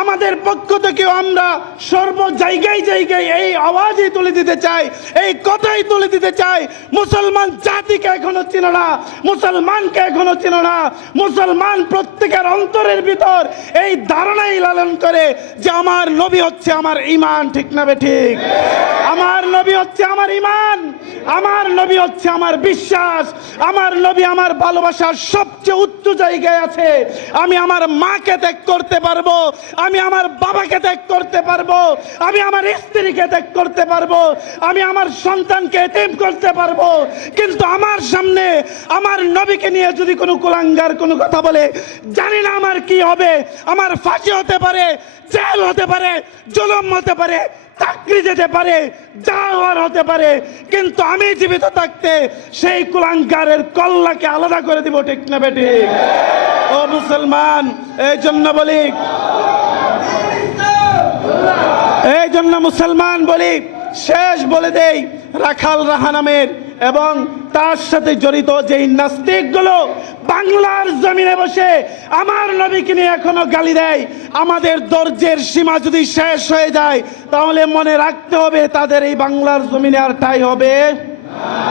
আমাদের পক্ষ থেকেও আমরা সর্ব জায়গায় জায়গায় এই আওয়াজই তুলে দিতে চাই, এই কথাই তুলে দিতে চাই, মুসলমান জাতিকে এখনো চিনো না, মুসলমানকে এখনো চিনো না। মুসলমান প্রত্যেকের অন্তরের ভিতর এই ধারণাই লালন করে যে আমার নবী হচ্ছে আমার ঈমান, ঠিক না বেঠিক? আমার নবী হচ্ছে আমার ঈমান, আমার নবী হচ্ছে আমার বিশ্বাস, আমার নবী আমার ভালোবাসার সবচেয়ে উচ্চ জায়গায় আছে। আমি আমার মাকে ত্যাগ করতে পারবো, আমি আমার বাবাকে ত্যাগ করতে পারবো, আমি আমার স্ত্রীকে ত্যাগ করতে পারবো, আমি আমার সন্তানকে এতিম করতে পারবো, কিন্তু আমার সামনে আমার নবীকে নিয়ে যদি কোনো কুলাঙ্গার কোনো কথা বলে, জানি না আমার কি হবে। আমার ফাঁসি হতে পারে, জেল হতে পারে, জুলুম হতে পারে, চাকরি যেতে পারে, যা হওয়ার হতে পারে, কিন্তু আমি জীবিত থাকতে সেই কুলাঙ্গারের কল্লাকে আলাদা করে দিব, ঠিক না বেঠিক? ও মুসলমান, এই জন্য বলি, এই জন্য মুসলমান বলি, শেষ বলে দেই, রাখাল রাহা নামের এবং তার সাথে জড়িত যেই নাস্তিকগুলো বাংলার জমিনে বসে আমার নবীকে নিয়ে এখনো গালি দেয়, আমাদের ধৈর্যের সীমা যদি শেষ হয়ে যায় তাহলে মনে রাখতে হবে তাদের এই বাংলার জমিনে আর ঠাঁই হবে না।